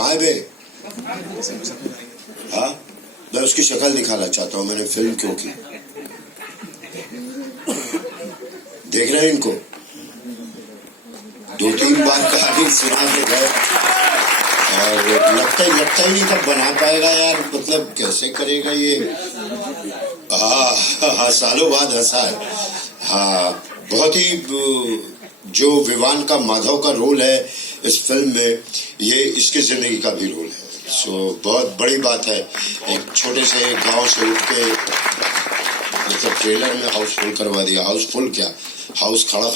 कहाँ है बे? हाँ, मैं उसकी शक्ल दिखाना चाहता हूँ, मैंने फिल्म क्यों की। देख रहे हैं इनको, 2-3 बार कहानी सुना के गए और लगता ही नहीं था बना पाएगा यार, मतलब कैसे करेगा ये। हाँ, सालों बाद हंसा है। हाँ, बहुत ही जो विवान का माधव का रोल है इस फिल्म में, ये इसकी जिंदगी का भी रोल है। सो बहुत बड़ी बात है, एक छोटे से गांव से उठ के मतलब ट्रेलर में हाउसफुल करवा दिया। हाउसफुल क्या, हाउस खड़ा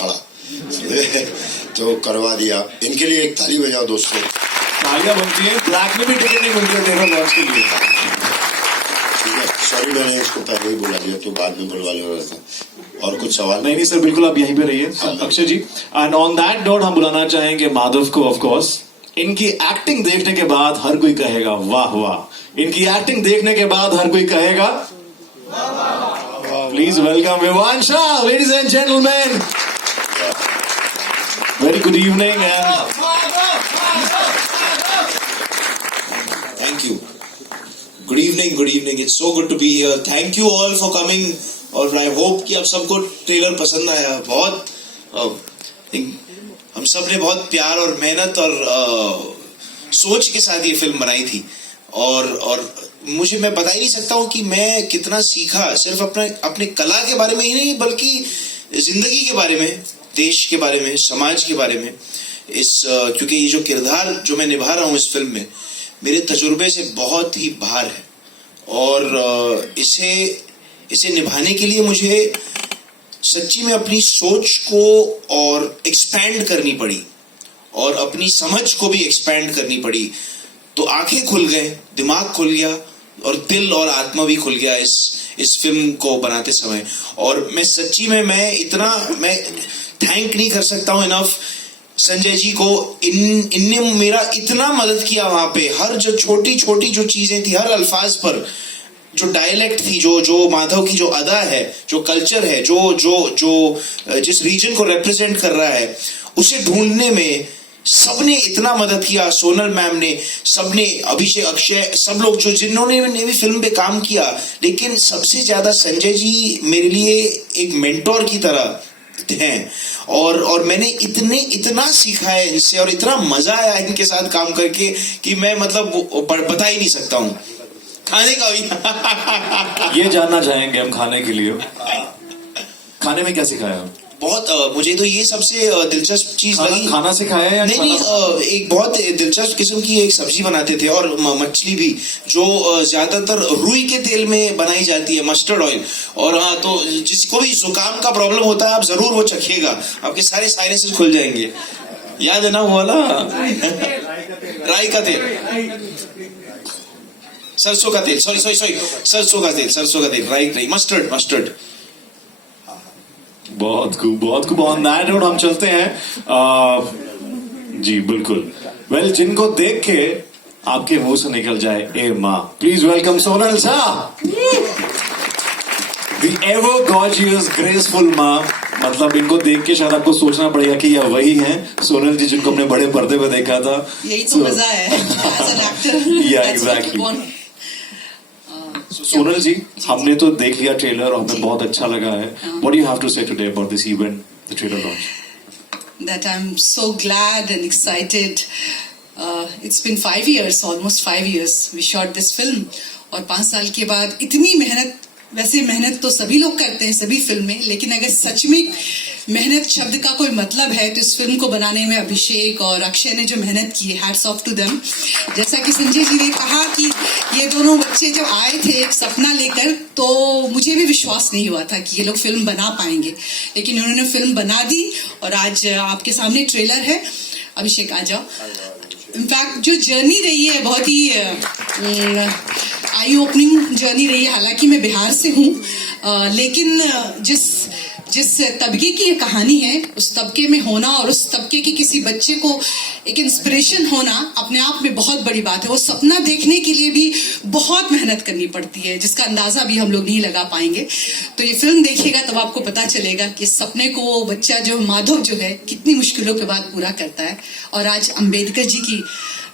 तो करवा दिया। इनके लिए एक ताली बजाओ दोस्तों। तालियां बनती है, ब्लैक में भी टिकट नहीं मिलती है देखो लॉन्च के लिए। ठीक है, सॉरी मैंने इसको पहले ही बुला दिया तो बाद में बुलवा ले रहा था। और कुछ सवाल? नहीं सर, बिल्कुल आप यहीं पे रहिए अक्षय जी। एंड ऑन दैट नोट हम बुलाना चाहेंगे माधव को। ऑफ कोर्स इनकी एक्टिंग देखने के बाद हर कोई कहेगा वाह वाह। इनकी एक्टिंग देखने के बाद हर कोई कहेगा please welcome Vivaan Shah, ladies and gentleman. Very good evening and thank you. Good evening, it's so good to be here. Thank you all for coming और आई होप कि आप सबको ट्रेलर पसंद आया। बहुत हम सब ने बहुत प्यार और मेहनत और सोच के साथ ये फिल्म बनाई थी और मुझे, मैं बता ही नहीं सकता हूँ कि मैं कितना सीखा, सिर्फ अपने कला के बारे में ही नहीं बल्कि जिंदगी के बारे में, देश के बारे में, समाज के बारे में। क्योंकि ये जो किरदार जो मैं निभा रहा हूँ इस फिल्म में मेरे तजुर्बे से बहुत ही बाहर है और इसे निभाने के लिए मुझे सच्ची में अपनी सोच को और एक्सपैंड करनी पड़ी और अपनी समझ को भी एक्सपैंड करनी पड़ी। तो आंखें खुल गए, दिमाग खुल गया और दिल और आत्मा भी खुल गया इस फिल्म को बनाते समय। और मैं सच्ची में मैं थैंक नहीं कर सकता हूं इनफ संजय जी को। इनने मेरा इतना मदद किया वहां पे, हर जो छोटी छोटी जो चीजें थी, हर अल्फाज पर जो डायलेक्ट थी, जो माधव की जो अदा है, जो कल्चर है, जो जिस रीजन को रिप्रेजेंट कर रहा है, उसे ढूंढने में सबने इतना मदद किया। सोनल मैम ने, सबने, अभिषेक, अक्षय, सब लोग जिन्होंने भी फिल्म पे काम किया। लेकिन सबसे ज्यादा संजय जी मेरे लिए एक मेंटोर की तरह हैं और मैंने इतना सीखा है इनसे और इतना मजा आया इनके साथ काम करके कि मैं मतलब बता ही नहीं सकता हूँ। खाने का भी ये जानना चाहेंगे हम खाने के लिए, खाने में क्या सिखाया? बहुत मुझे तो ये सबसे दिलचस्प चीज लगी। खाना सिखाया या नहीं, एक बहुत दिलचस्प किस्म की एक सब्जी बनाते थे और मछली भी, जो ज्यादातर रुई के तेल में बनाई जाती है, मस्टर्ड ऑयल। और हाँ, तो जिसको भी जुकाम का प्रॉब्लम होता है आप जरूर वो चखिएगा, आपके सारे साइनसेस खुल जाएंगे। याद है ना वो वाला राई का तेल, सरसों का तेल, सॉरी सरसों का तेल, राई, मस्टर्ड। बहुत खूब। ऑन दैट नोट हम चलते हैं जी बिल्कुल। वेल, जिनको देख के आपके मुंह से निकल जाए ए माँ, please welcome Sonal Shah, the ever gorgeous graceful माँ। मतलब इनको देख के शायद आपको सोचना पड़ेगा कि यह वही है सोनल जी जिनको हमने बड़े पर्दे पे देखा था। यही तो मजा है एज एन एक्टर। या एग्जैक्टली। सोनल जी, हमने तो देख लिया ट्रेलर और हमें बहुत अच्छा लगा है। What do you have to say today about this event, the trailer launch? That I'm so glad and excited. It's been 5 years, almost 5 years we shot this film. और 5 साल के बाद इतनी मेहनत, वैसे मेहनत तो सभी लोग करते हैं सभी फिल्म में, लेकिन अगर सच में मेहनत शब्द का कोई मतलब है तो इस फिल्म को बनाने में अभिषेक और अक्षय ने जो मेहनत की है, हैट्स ऑफ टू देम। जैसा कि संजय जी ने कहा कि ये दोनों बच्चे जब आए थे एक सपना लेकर, तो मुझे भी विश्वास नहीं हुआ था कि ये लोग फिल्म बना पाएंगे, लेकिन उन्होंने फिल्म बना दी और आज आपके सामने ट्रेलर है। अभिषेक आ जाओ। इनफैक्ट जो जर्नी रही है बहुत ही आई ओपनिंग जर्नी रही है। हालांकि मैं बिहार से हूँ, लेकिन जिस तबके की ये कहानी है, उस तबके में होना और उस तबके के किसी बच्चे को एक इंस्पिरेशन होना अपने आप में बहुत बड़ी बात है। वो सपना देखने के लिए भी बहुत मेहनत करनी पड़ती है, जिसका अंदाजा भी हम लोग नहीं लगा पाएंगे। तो ये फिल्म देखिएगा तब आपको पता चलेगा कि सपने को वो बच्चा जो माधव जो है कितनी मुश्किलों के बाद पूरा करता है। और आज अम्बेडकर जी की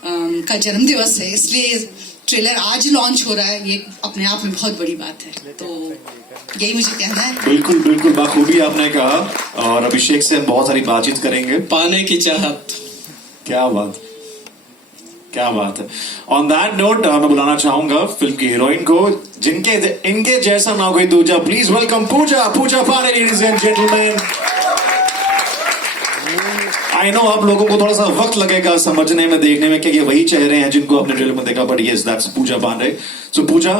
का जन्मदिवस है, इसलिए ट्रेलर आज लॉन्च हो रहा है, ये अपने आप में बहुत बड़ी बात है। तो यही मुझे कहना है। बिल्कुल बिल्कुल बाखूबी आपने कहा, और अभिषेक से हम बहुत सारी बातचीत करेंगे। पाने की चाहत। क्या बात, क्या बात है। ऑन दैट नोट मैं बुलाना चाहूंगा फिल्म की हीरोइन को, जिनके इनके जैसा ना कोई दूजा। Please welcome Pooja Pandey, ladies and gentleman. I know आप लोगों को थोड़ा सा वक्त लगेगा समझने में, देखने में कि ये वही चेहरे हैं जिनको आपने ट्रेलर में देखा, बट यस दैट्स पूजा पांडे। सो पूजा,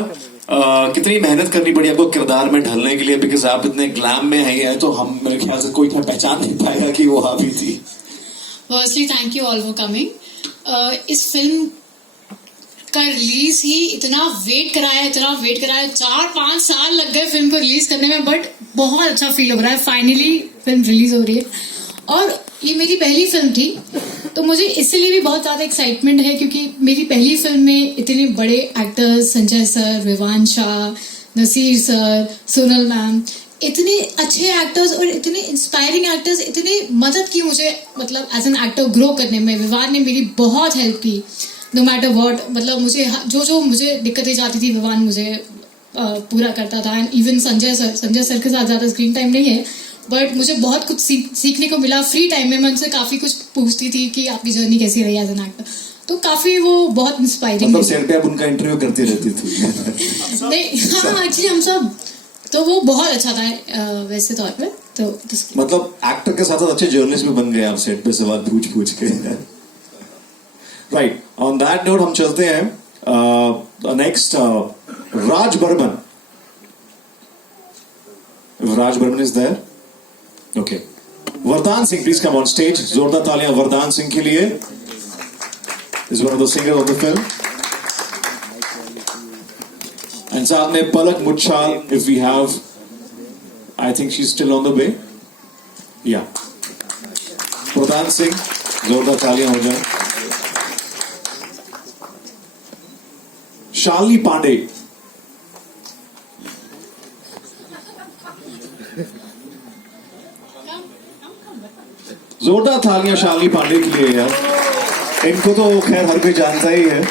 कितनी मेहनत करनी पड़ी आपको किरदार में ढलने के लिए, बिकॉज आप इतने ग्लैम में हैं, तो हम मेरे ख्याल से कोई पहचान नहीं पाएगा कि वो आप ही थी। Firstly thank you all for coming. इस फिल्म का रिलीज ही इतना वेट कराया 4-5 साल लग गए फिल्म को रिलीज करने में, बट बहुत अच्छा फील हो रहा है। फाइनली फिल्म रिलीज हो रही है, और ये मेरी पहली फिल्म थी, तो मुझे इसलिए भी बहुत ज्यादा एक्साइटमेंट है क्योंकि मेरी पहली फिल्म में इतने बड़े actors, Sanjay sir, Vivaan Shah, Naseer sir, Sonal ma'am, इतने अच्छे एक्टर्स और इतने इंस्पायरिंग एक्टर्स, इतने मदद की मुझे, मतलब एज एन एक्टर ग्रो करने में। विवान ने मेरी बहुत हेल्प की, नो मैटर व्हाट, मतलब मुझे जो मुझे दिक्कतें जाती थी, विवान मुझे पूरा करता था। एंड इवन संजय सर के साथ ज़्यादा स्क्रीन टाइम नहीं है, बट मुझे बहुत कुछ सीखने को मिला। फ्री टाइम में मैं उनसे काफ़ी कुछ पूछती थी कि आपकी जर्नी कैसी रही एज एन एक्टर, तो काफ़ी वो बहुत इंस्पायरिंग। मतलब सेट पे आप उनका इंटरव्यू करती रहती थी? नहीं, हाँ एक्चुअली हम सब, तो वो बहुत अच्छा था वैसे तौर पे। तो मतलब एक्टर के साथ अच्छे जर्नलिस्ट भी बन गए आप सेट पे सवाल पूछ के। राइट, ऑन दैट नोट हम चलते हैं next Raj Burman. Raj Burman is there? Okay, Vardan Singh please come on stage. जोरदार तालियां वरदान सिंह के लिए, is one of the singer of the film. And साथ में Palak Muchhal, if we have, I think she is still on the way. या वरदान सिंह, जोरदार तालियां हो जाए। शालिनी पांडे, जोरदार तालियां शालिनी पांडे के लिए यार। इनको तो खैर हर कोई जानता ही है।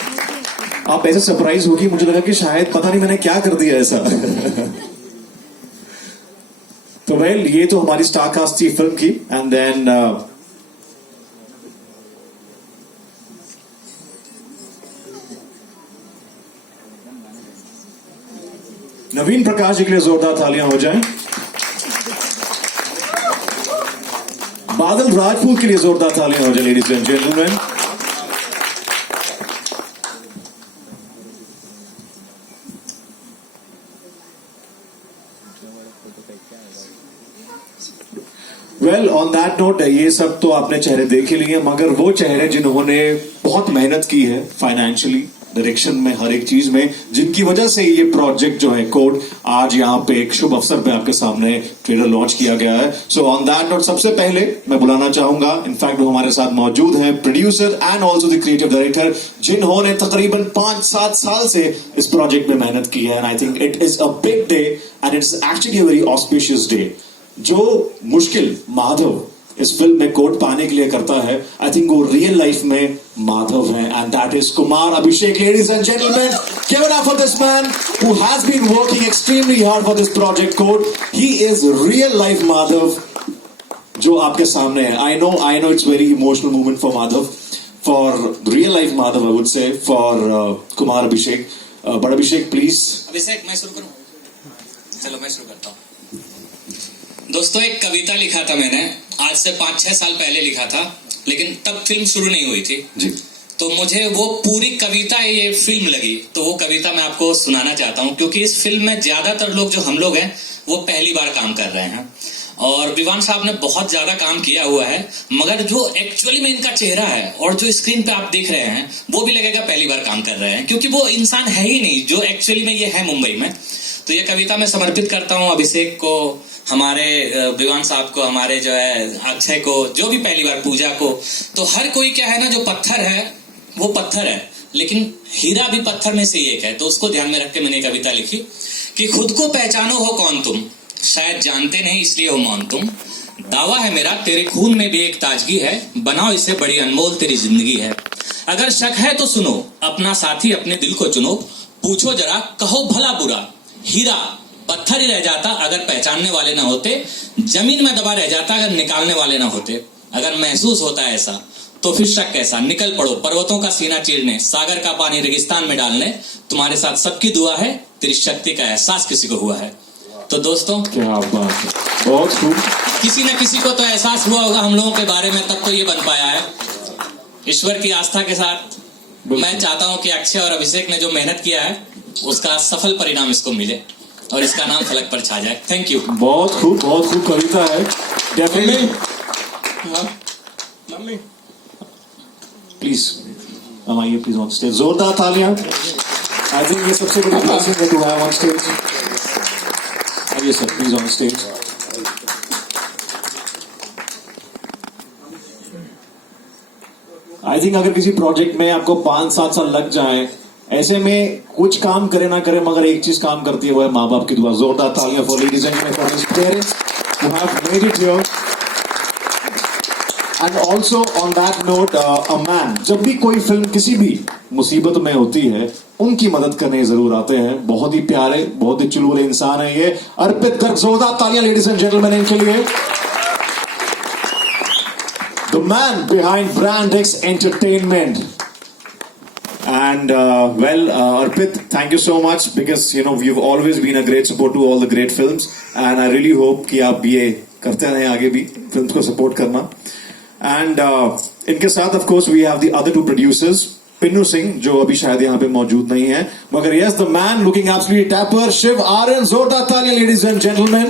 आप ऐसे सरप्राइज होगी, मुझे लगा कि शायद पता नहीं मैंने क्या कर दिया ऐसा। तो वेल, ये तो हमारी स्टार कास्ट थी फिल्म की। एंड देन नवीन प्रकाश जी के लिए जोरदार तालियां हो जाएं। बादल राजपूत के लिए जोरदार तालियां हो जाए, ladies and gentleman. Well, on that note, ये सब तो आपने चेहरे देख ही लिए, मगर वो चेहरे जिन्होंने बहुत मेहनत की है फाइनेंशियली, डायरेक्शन में, हर एक चीज में, जिनकी वजह से ये प्रोजेक्ट जो है कोड आज यहाँ पे एक शुभ अवसर पे आपके सामने ट्रेलर लॉन्च किया गया है। सो ऑन दैट नोट सबसे पहले मैं बुलाना चाहूंगा, इनफैक्ट वो हमारे साथ मौजूद हैं, producer and also the creative director, जिन्होंने तकरीबन 5-7 साल से इस प्रोजेक्ट में मेहनत की है। And I think it is a big day and it's actually a very auspicious day. जो मुश्किल माधव इस फिल्म में कोट पाने के लिए करता है, आई थिंक वो रियल लाइफ में माधव है, and that is Kumar Abhishek. Ladies and gentleman, give it up for this man who has been working extremely hard for this project code. He is real life Madhav जो आपके सामने है। I know it's very emotional moment for Madhav, for real life Madhav I would say, for Kumar Abhishek. But Abhishek please. Abhishek, मैं शुरू करूं? चलो मैं शुरू करता हूं। दोस्तों, एक कविता लिखा था मैंने, आज से 5-6 साल पहले लिखा था, लेकिन तब फिल्म शुरू नहीं हुई थी जी। तो मुझे वो पूरी कविता ये फिल्म लगी, तो वो कविता मैं आपको सुनाना चाहता हूँ। क्योंकि इस फिल्म में ज्यादातर लोग जो हम लोग हैं वो पहली बार काम कर रहे हैं, और विवान साहब ने बहुत ज्यादा काम किया हुआ है, मगर जो एक्चुअली में इनका चेहरा है और जो स्क्रीन पे आप देख रहे हैं वो भी लगेगा पहली बार काम कर रहे हैं, क्योंकि वो इंसान है ही नहीं जो एक्चुअली में ये है मुंबई में। तो ये कविता मैं समर्पित करता हूँ अभिषेक को, हमारे विवान साहब को, हमारे जो है अक्षय को, जो भी पहली बार, पूजा को। तो हर कोई क्या है ना, जो पत्थर है वो पत्थर है, लेकिन हीरा भी पत्थर में से एक है। तो उसको ध्यान में रख के मैंने कविता लिखी कि खुद को पहचानो हो कौन तुम, शायद जानते नहीं इसलिए हो मौन तुम। दावा है मेरा तेरे खून में भी एक ताजगी है, बनाओ इसे बड़ी अनमोल तेरी जिंदगी है। अगर शक है तो सुनो, अपना साथी अपने दिल को चुनो, पूछो जरा कहो भला बुरा, हीरा पत्थर ही रह जाता अगर पहचानने वाले ना होते, जमीन में दबा रह जाता अगर निकालने वाले ना होते। अगर महसूस होता है ऐसा तो फिर शक कैसा, निकल पड़ो पर्वतों का सीना चीरने, सागर का पानी रेगिस्तान में डालने, तुम्हारे साथ सबकी दुआ है, तेरी शक्ति का एहसास किसी को हुआ है। तो दोस्तों क्या बात है, बहुत खूब। किसी न किसी को तो एहसास हुआ होगा हम लोगों के बारे में, तब तो ये बन पाया है। ईश्वर की आस्था के साथ मैं चाहता हूं कि अक्षय और अभिषेक ने जो मेहनत किया है उसका सफल परिणाम इसको मिले और इसका नाम फलक पर छा जाए। Thank you. बहुत खूब कविता है। डेफिनेटली प्लीज हम आइए प्लीज ऑन स्टेज, जोरदार तालियां। आई थिंक ये सबसे बड़ी ब्लेसिंग है टू हैव ऑन स्टेज। आइए sir please on stage. I think अगर किसी प्रोजेक्ट में आपको 5-7 साल लग जाए, ऐसे में कुछ काम करे ना करे मगर एक चीज काम करती है, वो है माँ बाप की दुआ। जोरदार तालियां for ladies and gentleman for his parents who have made it here. And also on that note a man, जब भी कोई फिल्म किसी भी मुसीबत में होती है उनकी मदद करने जरूर आते हैं। बहुत ही प्यारे, बहुत ही चुलबुले इंसान है ये अर्पित गर्ग। जोरदार तालियां लेडीज एंड जेंटलमैन इनके लिए। The man behind Brand X Entertainment. And Arpit, thank you so much because you've always been a great support to all the great films, and I really hope कि आप ये करते रहें आगे भी films को सपोर्ट करना। And इनके साथ of course we have the other two producers, Pinnu Singh जो अभी शायद यहाँ पे मौजूद नहीं है, मगर yes the man looking absolutely dapper, Shiv Aryan. जोरदार तालियां ladies and gentlemen।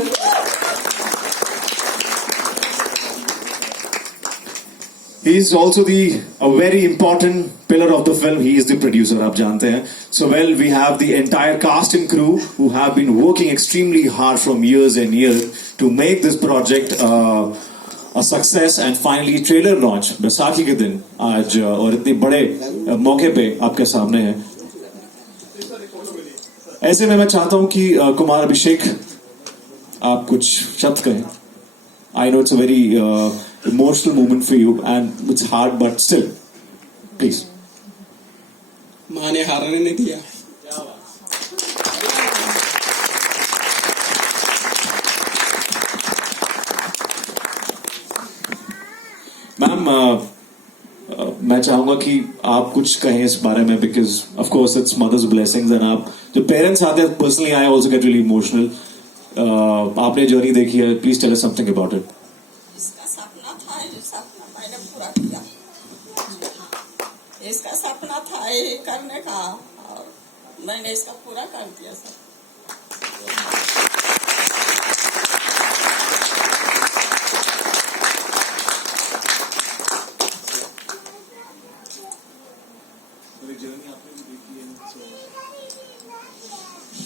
He is also a very important pillar of the film. He is the producer, आप जानते हैं। So we have the entire cast and crew who have been working extremely hard from years and years to make this project a success, and finally trailer launch Baisakhi के दिन आज और इतने बड़े मौके पे आपके सामने है। ऐसे में मैं चाहता हूं कि कुमार अभिषेक आप कुछ शब्द कहें। I know it's a very emotional moment for you and it's hard, but still, please. माँ ने हारने नहीं दिया। मैम मैं चाहूंगा कि आप कुछ कहें इस बारे में, because of course it's mother's blessings, and आप जो पेरेंट्स आते हैं, personally I also get really emotional. आपने जर्नी देखी है, please tell us something about it. इसका सपना था, जो सपना मैंने पूरा किया। इसका सपना था ये करने का और मैंने इसका पूरा कर दिया सब।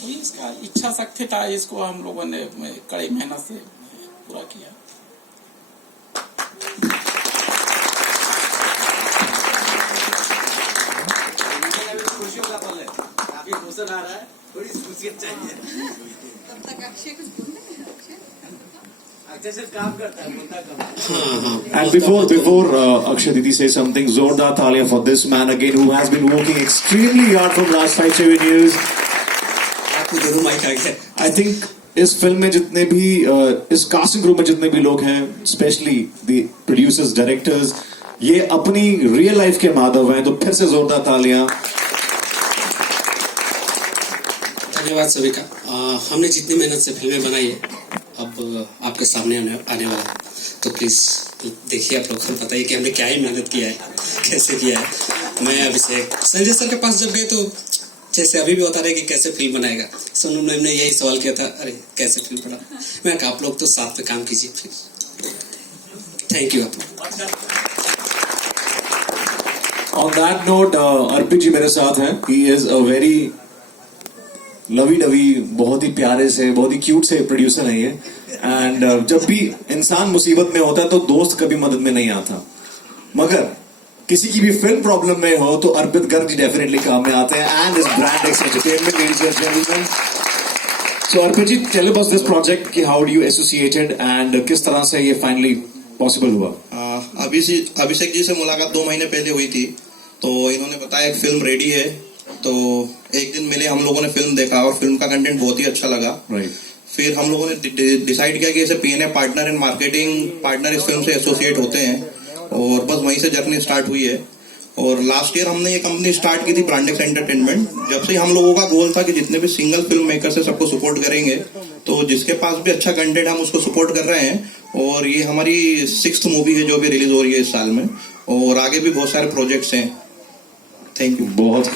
वही इसका इच्छा शक्ति था, इसको हम लोगों ने कड़ी मेहनत से पूरा किया। खुशियों का पल है, काफी खुश आ रहा है, थोड़ी खुशियत चाहिए। तब तक अक्षय कुछ बोलने हैं। अक्षय सिर्फ काम करता है, बोलता कम। And before Akshay Didi says something, जोरदार तालियां for this man again who has been working extremely hard from last 5-7 years. I think इस फिल्म में जितने भी इस कास्टिंग ग्रुप में जितने भी लोग हैं, स्पेशली द प्रोड्यूसर्स, डायरेक्टर्स, ये अपनी रियल लाइफ के माधव हैं, तो फिर से जोरदार तालियां। धन्यवाद सभी का। हमने जितनी मेहनत से फिल्में बनाई है अब आपके सामने आने वाला है, तो प्लीज देखिए। आप लोग को पता है कि हमने क्या ही मेहनत किया है, कैसे किया है। मैं अभिषेक संजय सर के पास जब गए तो जैसे अभी भी बता रहे कि कैसे फिल्म बनाएगा, सोनू मैम ने यही सवाल किया था, अरे कैसे फिल्म बना। मैं कहा आप लोग तो साथ में काम कीजिए please. Thank you. On that note Arpit ji मेरे साथ हैं। He is a very lovey dovey, बहुत ही प्यारे से, बहुत ही क्यूट से प्रोड्यूसर है ये। एंड जब भी इंसान मुसीबत में होता है तो दोस्त कभी मदद में नहीं आता, मगर किसी की भी फिल्म प्रॉब्लम में हो तो अर्पित गर्ग जी डेफिनेटली काम में आते हैं। And is brand X entertainment, ladies and gentleman. So Arpit ji, tell us this project कि how do you associated and किस तरह से ये फाइनली पॉसिबल हुआ। अभिषेक जी से मुलाकात 2 महीने पहले हुई थी, तो इन्होंने बताया एक फिल्म रेडी है, तो एक दिन मिले, हम लोगों ने फिल्म देखा और फिल्म का कंटेंट बहुत ही अच्छा लगा। फिर हम लोगों ने डिसाइड किया कि ऐसे PNA partner and marketing partner इस फिल्म से एसोसिएट होते हैं, और बस वहीं से जर्नी स्टार्ट हुई है। और लास्ट ईयर हमने ये कंपनी स्टार्ट की थी, ब्रांडेक्स एंटरटेनमेंट। जब से हम लोगों का गोल था कि जितने भी सिंगल फिल्म मेकर्स है सबको सपोर्ट करेंगे, तो जिसके पास भी अच्छा कंटेंट हम उसको सपोर्ट कर रहे हैं। और ये हमारी 6th मूवी है जो भी रिलीज हो रही है इस साल में, और आगे भी बहुत सारे प्रोजेक्ट्स हैं। Thank you. बहुत